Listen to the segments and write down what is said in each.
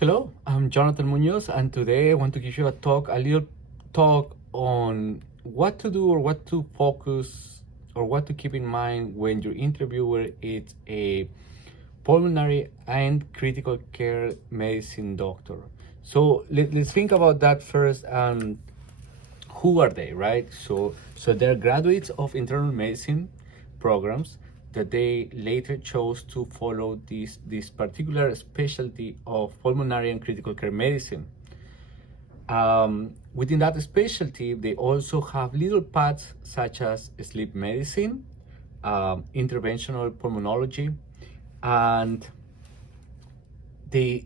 Hello, I'm Jonathan Munoz, and today I want to give you a little talk on what to do or what to focus or what to keep in mind when your interviewer is a pulmonary and critical care medicine doctor. So let's think about that first. Who are they, right? So they're graduates of internal medicine programs that they later chose to follow this particular specialty of pulmonary and critical care medicine. Within that specialty, they also have little paths such as sleep medicine, interventional pulmonology, and they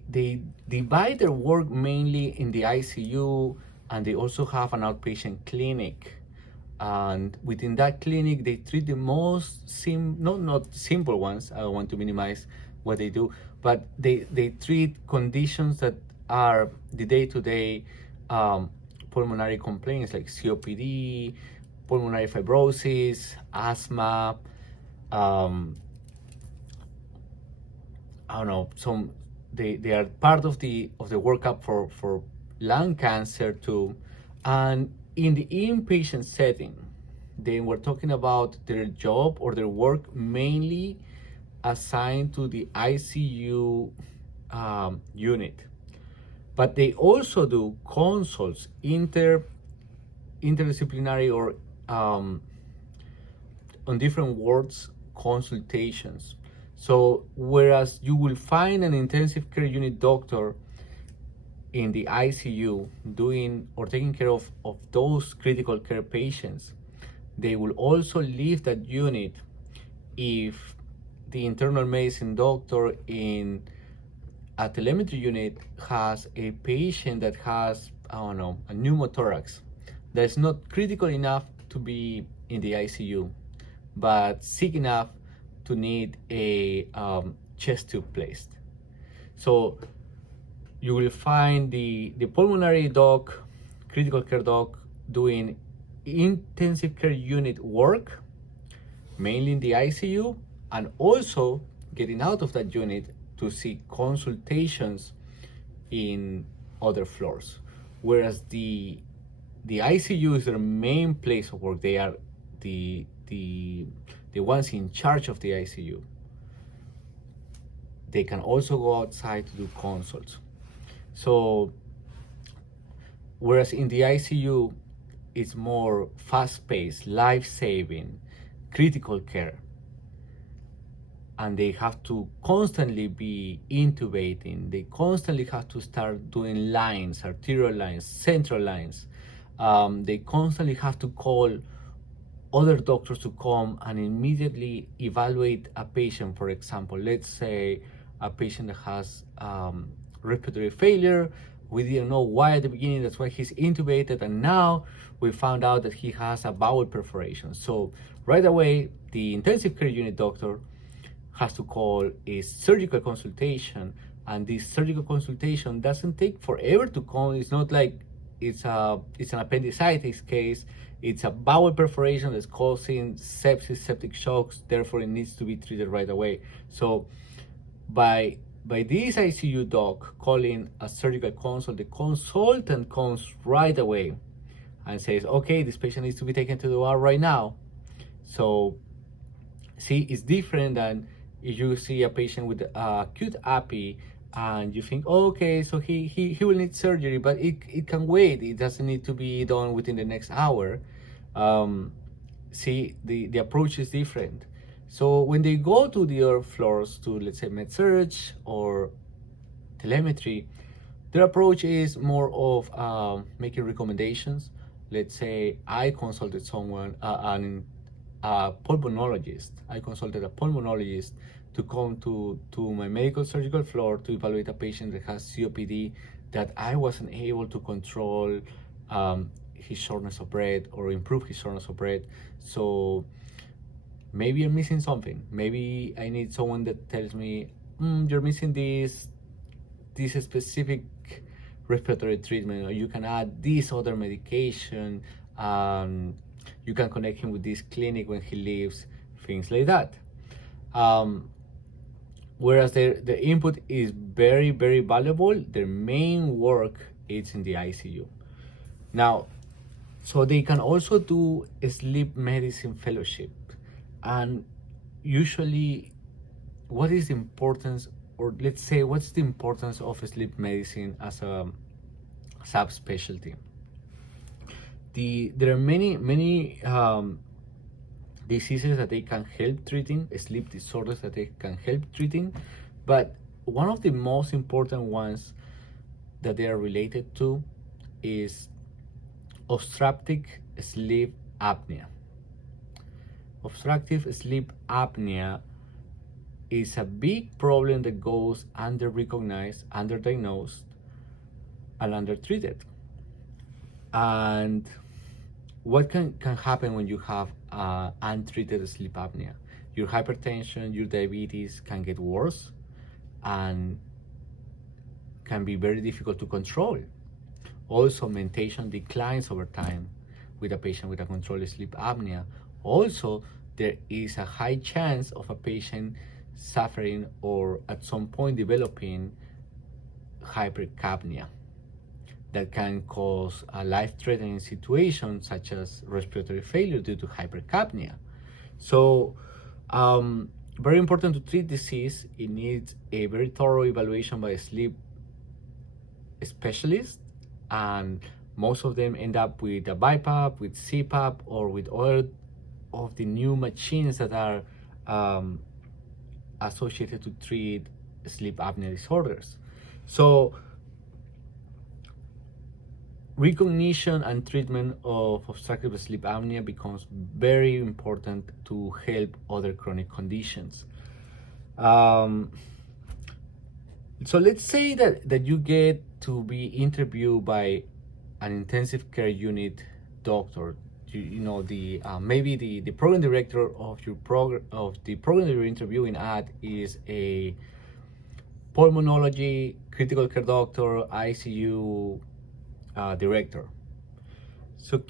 divide their work mainly in the ICU, and they also have an outpatient clinic. And within that clinic, they treat the most not simple ones. I don't want to minimize what they do, but they treat conditions that are the day-to-day pulmonary complaints like COPD, pulmonary fibrosis, asthma. I don't know. They are part of the workup for lung cancer too, and in the inpatient setting, they were talking about their job or their work mainly assigned to the ICU unit, but they also do consults, interdisciplinary or on different wards consultations. So whereas you will find an intensive care unit doctor in the ICU doing or taking care of those critical care patients, they will also leave that unit if the internal medicine doctor in a telemetry unit has a patient that has, I don't know, a pneumothorax that's not critical enough to be in the ICU, but sick enough to need a chest tube placed. So you will find the pulmonary doc, critical care doc, doing intensive care unit work, mainly in the ICU, and also getting out of that unit to see consultations in other floors. Whereas the ICU is their main place of work. They are the ones in charge of the ICU. They can also go outside to do consults. So, whereas in the ICU, it's more fast-paced, life-saving, critical care, and they have to constantly be intubating. They constantly have to start doing lines, arterial lines, central lines. They constantly have to call other doctors to come and immediately evaluate a patient. For example, let's say a patient that has respiratory failure. We didn't know why at the beginning, that's why he's intubated, and now we found out that he has a bowel perforation. So right away, the intensive care unit doctor has to call a surgical consultation, and this surgical consultation doesn't take forever to come. It's not like it's an appendicitis case. It's a bowel perforation that's causing sepsis, septic shocks. Therefore, it needs to be treated right away. So by this ICU doc calling a surgical consult, the consultant comes right away and says, okay, this patient needs to be taken to the OR right now. So see, it's different than if you see a patient with acute API and you think, oh, okay, so he will need surgery, but it can wait. It doesn't need to be done within the next hour. See, the approach is different. So when they go to the other floors, to let's say med-surg or telemetry, their approach is more of making recommendations. Let's say I consulted someone, a pulmonologist. I consulted a pulmonologist to come to my medical surgical floor to evaluate a patient that has COPD that I wasn't able to control his shortness of breath or improve his shortness of breath. So maybe I'm missing something. Maybe I need someone that tells me, you're missing this specific respiratory treatment, or you can add this other medication. You can connect him with this clinic when he leaves, things like that. whereas their input is very, very valuable, their main work is in the ICU. Now, so they can also do a sleep medicine fellowship. And usually, what is the importance, or let's say, what's the importance of sleep medicine as a subspecialty? There are many diseases that they can help treating, sleep disorders that they can help treating, but one of the most important ones that they are related to is obstructive sleep apnea. Obstructive sleep apnea is a big problem that goes under-recognized, under-diagnosed, and under-treated. And what can happen when you have untreated sleep apnea? Your hypertension, your diabetes can get worse and can be very difficult to control. Also, mentation declines over time with a patient with a controlled sleep apnea. Also, there is a high chance of a patient suffering or at some point developing hypercapnia that can cause a life-threatening situation such as respiratory failure due to hypercapnia. So, very important to treat disease. It needs a very thorough evaluation by a sleep specialist, and most of them end up with a BiPAP, with CPAP, or with all of the new machines that are associated to treat sleep apnea disorders. So, recognition and treatment of obstructive sleep apnea becomes very important to help other chronic conditions. So let's say that you get to be interviewed by an intensive care unit doctor. You know, maybe the program director of the program that you're interviewing at is a pulmonology, critical care doctor, ICU director. So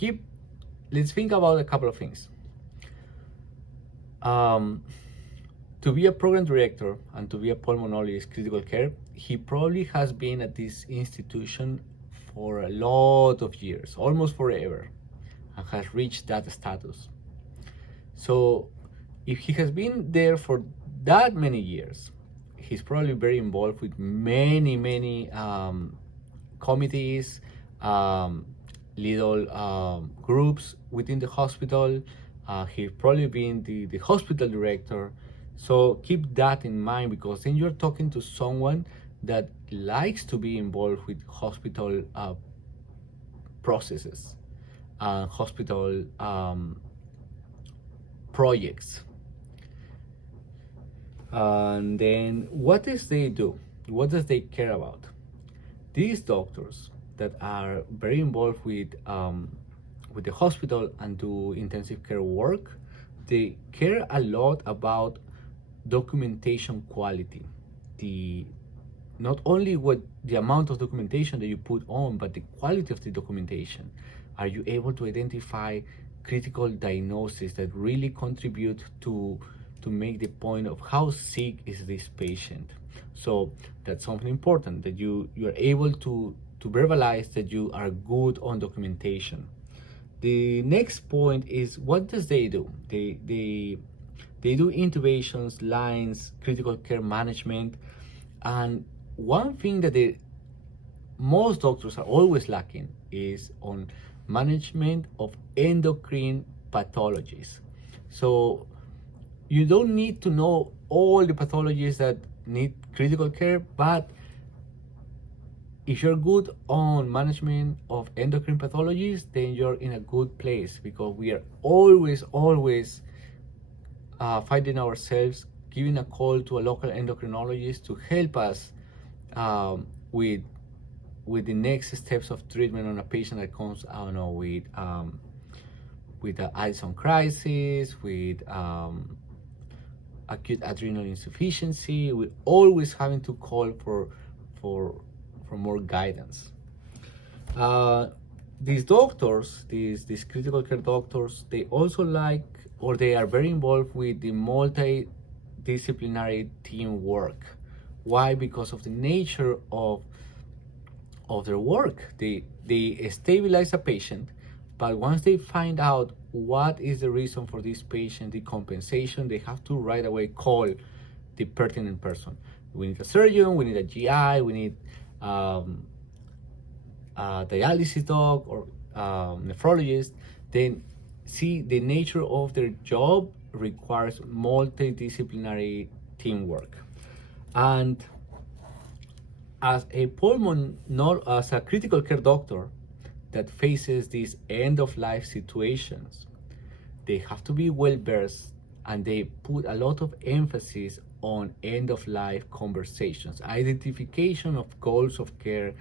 let's think about a couple of things. To be a program director and to be a pulmonologist critical care, he probably has been at this institution for a lot of years, almost forever, and has reached that status. So if he has been there for that many years, he's probably very involved with many committees, little groups within the hospital. He's probably been the hospital director. So keep that in mind, because then you're talking to someone that likes to be involved with hospital processes and hospital projects. And then what does they do? What does they care about? These doctors that are very involved with the hospital and do intensive care work, they care a lot about documentation quality. Not only what the amount of documentation that you put on, but the quality of the documentation. Are you able to identify critical diagnoses that really contribute to make the point of how sick is this patient? So that's something important, that you're able to verbalize that you are good on documentation. The next point is, what does they do? They do intubations, lines, critical care management, and one thing that most doctors are always lacking is on management of endocrine pathologies. So you don't need to know all the pathologies that need critical care, but if you're good on management of endocrine pathologies, then you're in a good place, because we are always finding ourselves giving a call to a local endocrinologist to help us with the next steps of treatment on a patient that comes, I don't know, with the Addison crisis, with acute adrenal insufficiency. We're always having to call for more guidance. These doctors, these critical care doctors, they also like, or they are very involved with the multidisciplinary teamwork. Why? Because of the nature of their work. They stabilize a patient, but once they find out what is the reason for this patient, the compensation, they have to right away call the pertinent person. We need a surgeon, we need a GI, we need a dialysis doc or nephrologist. Then see, the nature of their job requires multidisciplinary teamwork. And as a as a critical care doctor that faces these end of life situations, they have to be well versed, and they put a lot of emphasis on end of life conversations, identification of goals of care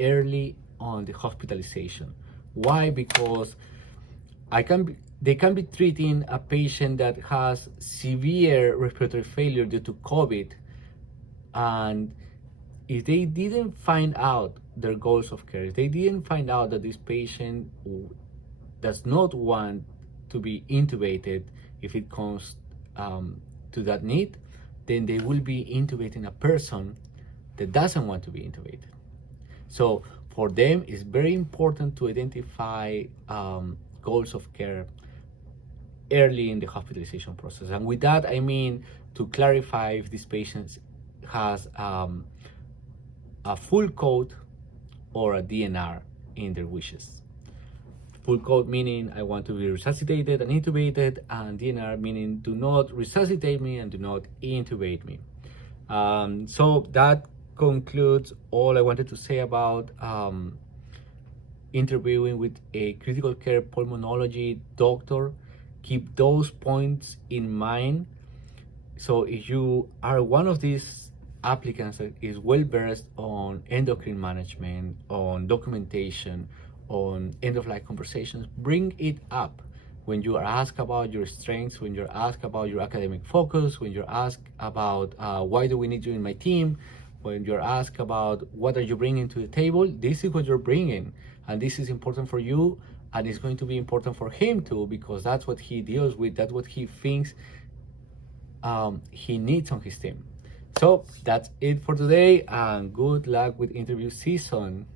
early on the hospitalization. Why? Because they can be treating a patient that has severe respiratory failure due to COVID, and if they didn't find out their goals of care, if they didn't find out that this patient does not want to be intubated if it comes to that need, then they will be intubating a person that doesn't want to be intubated. So for them, it's very important to identify goals of care early in the hospitalization process. And with that, I mean to clarify if this patient has a full code or a DNR in their wishes. Full code meaning I want to be resuscitated and intubated, and DNR meaning do not resuscitate me and do not intubate me. So that concludes all I wanted to say about interviewing with a critical care pulmonology doctor. Keep those points in mind. So if you are one of these applicants that is well versed on endocrine management, on documentation, on end-of-life conversations, bring it up when you are asked about your strengths, when you're asked about your academic focus, when you're asked about why do we need you in my team, when you're asked about what are you bringing to the table. This is what you're bringing, and this is important for you, and it's going to be important for him too, because that's what he deals with, that's what he thinks he needs on his team. So that's it for today, and good luck with interview season.